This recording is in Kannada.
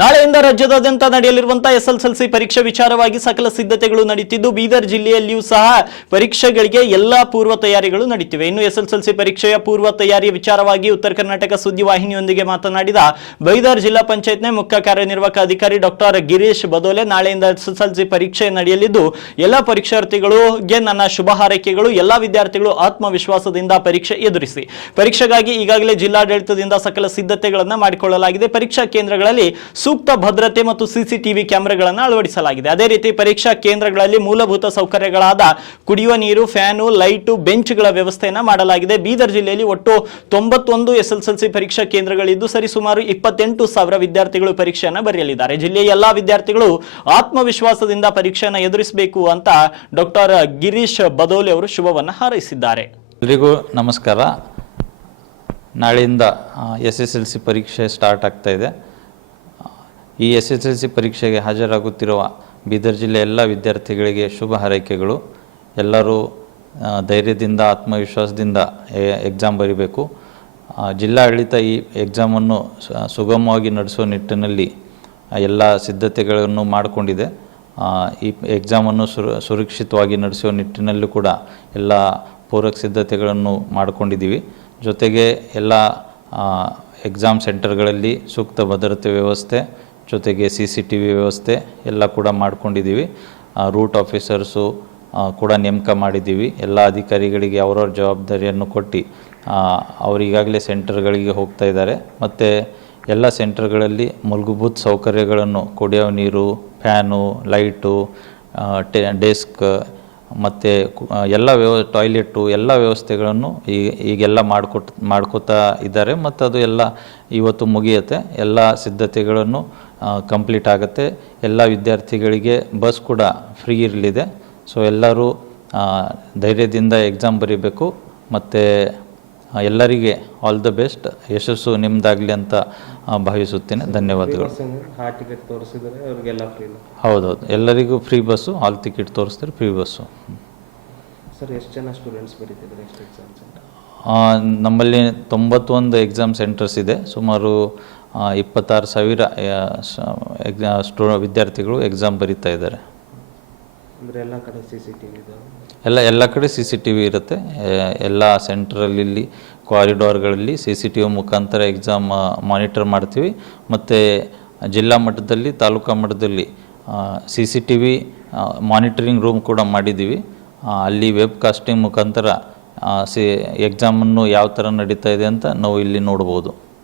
ನಾಳೆಯಿಂದ ರಾಜ್ಯದಾದ್ಯಂತ ನಡೆಯಲಿರುವಂತಹ ಎಸ್ಎಸ್ಎಲ್ಸಿ ಪರೀಕ್ಷೆ ವಿಚಾರವಾಗಿ ಸಕಲ ಸಿದ್ಧತೆಗಳು ನಡೆಯುತ್ತಿದ್ದು ಬೀದರ್ ಜಿಲ್ಲೆಯಲ್ಲಿಯೂ ಸಹ ಪರೀಕ್ಷೆಗಳಿಗೆ ಎಲ್ಲಾ ಪೂರ್ವ ತಯಾರಿಗಳು ನಡೆಯುತ್ತಿವೆ. ಇನ್ನು ಎಸ್ಎಸ್ಎಲ್ಸಿ ಪರೀಕ್ಷೆಯ ಪೂರ್ವ ತಯಾರಿಯ ವಿಚಾರವಾಗಿ ಉತ್ತರ ಕರ್ನಾಟಕ ಸುದ್ದಿವಾಹಿನಿಯೊಂದಿಗೆ ಮಾತನಾಡಿದ ಬೀದರ್ ಜಿಲ್ಲಾ ಪಂಚಾಯತ್ನ ಮುಖ್ಯ ಕಾರ್ಯನಿರ್ವಾಹಕ ಅಧಿಕಾರಿ ಡಾಕ್ಟರ್ ಗಿರೀಶ್ ಬದೋಲೆ, ನಾಳೆಯಿಂದ ಎಸ್ಎಸ್ಎಲ್ಸಿ ಪರೀಕ್ಷೆ ನಡೆಯಲಿದ್ದು ಎಲ್ಲಾ ಪರೀಕ್ಷಾರ್ಥಿಗಳಿಗೆ ನನ್ನ ಶುಭ ಹಾರೈಕೆಗಳು. ಎಲ್ಲಾ ವಿದ್ಯಾರ್ಥಿಗಳು ಆತ್ಮವಿಶ್ವಾಸದಿಂದ ಪರೀಕ್ಷೆ ಎದುರಿಸಿ. ಪರೀಕ್ಷೆಗಾಗಿ ಈಗಾಗಲೇ ಜಿಲ್ಲಾಡಳಿತದಿಂದ ಸಕಲ ಸಿದ್ಧತೆಗಳನ್ನು ಮಾಡಿಕೊಳ್ಳಲಾಗಿದೆ. ಪರೀಕ್ಷಾ ಕೇಂದ್ರಗಳಲ್ಲಿ ಸೂಕ್ತ ಭದ್ರತೆ ಮತ್ತು ಸಿಸಿಟಿವಿ ಕ್ಯಾಮೆರಾಗಳನ್ನು ಅಳವಡಿಸಲಾಗಿದೆ. ಅದೇ ರೀತಿ ಪರೀಕ್ಷಾ ಕೇಂದ್ರಗಳಲ್ಲಿ ಮೂಲಭೂತ ಸೌಕರ್ಯಗಳಾದ ಕುಡಿಯುವ ನೀರು, ಫ್ಯಾನು, ಲೈಟು, ಬೆಂಚ್ಗಳ ವ್ಯವಸ್ಥೆಯನ್ನು ಮಾಡಲಾಗಿದೆ. ಬೀದರ್ ಜಿಲ್ಲೆಯಲ್ಲಿ ಒಟ್ಟು 91 ಎಸ್ಎಸ್ಎಲ್ಸಿ ಪರೀಕ್ಷಾ ಕೇಂದ್ರಗಳಿದ್ದು ಸರಿಸುಮಾರು 28,000 ವಿದ್ಯಾರ್ಥಿಗಳು ಪರೀಕ್ಷೆಯನ್ನು ಬರೆಯಲಿದ್ದಾರೆ. ಜಿಲ್ಲೆಯ ಎಲ್ಲಾ ವಿದ್ಯಾರ್ಥಿಗಳು ಆತ್ಮವಿಶ್ವಾಸದಿಂದ ಪರೀಕ್ಷೆಯನ್ನು ಎದುರಿಸಬೇಕು ಅಂತ ಡಾಕ್ಟರ್ ಗಿರೀಶ್ ಬದೋಲೆ ಅವರು ಶುಭವನ್ನು ಹಾರೈಸಿದ್ದಾರೆ. ಎಲ್ಲರಿಗೂ ನಮಸ್ಕಾರ. ನಾಳೆಯಿಂದ ಎಸ್ಎಸ್ಎಲ್ಸಿ ಪರೀಕ್ಷೆ ಸ್ಟಾರ್ಟ್ ಆಗ್ತಾ ಇದೆ. ಈ ಎಸ್ಎಸ್ಎಲ್ಸಿ ಪರೀಕ್ಷೆಗೆ ಹಾಜರಾಗುತ್ತಿರುವ ಬೀದರ್ ಜಿಲ್ಲೆಯ ಎಲ್ಲ ವಿದ್ಯಾರ್ಥಿಗಳಿಗೆ ಶುಭ ಹಾರೈಕೆಗಳು. ಎಲ್ಲರೂ ಧೈರ್ಯದಿಂದ ಆತ್ಮವಿಶ್ವಾಸದಿಂದ ಎಕ್ಸಾಮ್ ಬರೀಬೇಕು. ಜಿಲ್ಲಾಡಳಿತ ಈ ಎಕ್ಸಾಮನ್ನು ಸುಗಮವಾಗಿ ನಡೆಸುವ ನಿಟ್ಟಿನಲ್ಲಿ ಎಲ್ಲ ಸಿದ್ಧತೆಗಳನ್ನು ಮಾಡಿಕೊಂಡಿದೆ. ಈ ಎಕ್ಸಾಮನ್ನು ಸುರಕ್ಷಿತವಾಗಿ ನಡೆಸುವ ನಿಟ್ಟಿನಲ್ಲೂ ಕೂಡ ಎಲ್ಲ ಪೂರಕ ಸಿದ್ಧತೆಗಳನ್ನು ಮಾಡಿಕೊಂಡಿದ್ದೀವಿ. ಜೊತೆಗೆ ಎಲ್ಲ ಎಕ್ಸಾಮ್ ಸೆಂಟರ್ಗಳಲ್ಲಿ ಸೂಕ್ತ ಭದ್ರತೆ ವ್ಯವಸ್ಥೆ ಜೊತೆಗೆ CCTV ವ್ಯವಸ್ಥೆ ಎಲ್ಲ ಕೂಡ ಮಾಡ್ಕೊಂಡಿದ್ದೀವಿ. ರೂಟ್ ಆಫೀಸರ್ಸು ಕೂಡ ನೇಮಕ ಮಾಡಿದ್ದೀವಿ. ಎಲ್ಲ ಅಧಿಕಾರಿಗಳಿಗೆ ಅವರವ್ರ ಜವಾಬ್ದಾರಿಯನ್ನು ಕೊಟ್ಟು ಅವರಿಗಾಗಲೇ ಸೆಂಟರ್ಗಳಿಗೆ ಹೋಗ್ತಾ ಇದ್ದಾರೆ. ಮತ್ತು ಎಲ್ಲ ಸೆಂಟರ್ಗಳಲ್ಲಿ ಮೂಲಭೂತ ಸೌಕರ್ಯಗಳನ್ನು ಕುಡಿಯೋ ನೀರು, ಫ್ಯಾನು, ಲೈಟು, ಡೆಸ್ಕ್ ಮತ್ತು ಎಲ್ಲ ಟಾಯ್ಲೆಟು ಎಲ್ಲ ವ್ಯವಸ್ಥೆಗಳನ್ನು ಈಗೆಲ್ಲ ಮಾಡ್ಕೋತಾ ಇದ್ದಾರೆ. ಮತ್ತು ಅದು ಎಲ್ಲ ಇವತ್ತು ಮುಗಿಯುತ್ತೆ. ಎಲ್ಲ ಸಿದ್ಧತೆಗಳನ್ನು ಕಂಪ್ಲೀಟ್ ಆಗುತ್ತೆ. ಎಲ್ಲ ವಿದ್ಯಾರ್ಥಿಗಳಿಗೆ ಬಸ್ ಕೂಡ ಫ್ರೀ ಇರಲಿದೆ. ಸೊ ಎಲ್ಲರೂ ಧೈರ್ಯದಿಂದ ಎಕ್ಸಾಮ್ ಬರೀಬೇಕು. ಮತ್ತು ಎಲ್ಲರಿಗೆ ಆಲ್ ದ ಬೆಸ್ಟ್, ಯಶಸ್ಸು ನಿಮ್ಮದಾಗಲಿ ಅಂತ ಭಾವಿಸುತ್ತೇನೆ. ಧನ್ಯವಾದಗಳು. ಹೌದೌದು, ಎಲ್ಲರಿಗೂ ಫ್ರೀ ಬಸ್ಸು, ಹಾಲ್ ಟಿಕೆಟ್ ತೋರಿಸಿದ್ರೆ ಫ್ರೀ ಬಸ್ಸು. ಸರ್, ಎಷ್ಟು ಜನ ಸ್ಟೂಡೆಂಟ್ಸ್ ಬರೀತಿದ್ದಾರೆ ನೆಕ್ಸ್ಟ್ ಎಕ್ಸಾಮ್ ಸೆಂಟರ್? ನಮ್ಮಲ್ಲಿ 91 ಎಕ್ಸಾಮ್ ಸೆಂಟರ್ಸ್ ಇದೆ. ಸುಮಾರು 26,000 ವಿದ್ಯಾರ್ಥಿಗಳು ಎಕ್ಸಾಮ್ ಬರೀತಾ ಇದ್ದಾರೆ. ಅಂದರೆ ಎಲ್ಲ ಕಡೆ CCTV ಇದೆ? ಎಲ್ಲ ಕಡೆ CCTV ಇರುತ್ತೆ. ಎಲ್ಲ ಸೆಂಟ್ರಲ್ಲಿ ಕಾರಿಡಾರ್ಗಳಲ್ಲಿ CCTV ಮುಖಾಂತರ ಎಕ್ಸಾಮ್ ಮಾನಿಟರ್ ಮಾಡ್ತೀವಿ. ಮತ್ತು ಜಿಲ್ಲಾ ಮಟ್ಟದಲ್ಲಿ ತಾಲೂಕಾ ಮಟ್ಟದಲ್ಲಿ CCTV ಮಾನಿಟರಿಂಗ್ ರೂಮ್ ಕೂಡ ಮಾಡಿದ್ದೀವಿ. ಅಲ್ಲಿ ವೆಬ್ ಕಾಸ್ಟಿಂಗ್ ಮುಖಾಂತರ ಎಕ್ಸಾಮನ್ನು ಯಾವ ಥರ ನಡೀತಾ ಇದೆ ಅಂತ ನಾವು ಇಲ್ಲಿ ನೋಡ್ಬೋದು.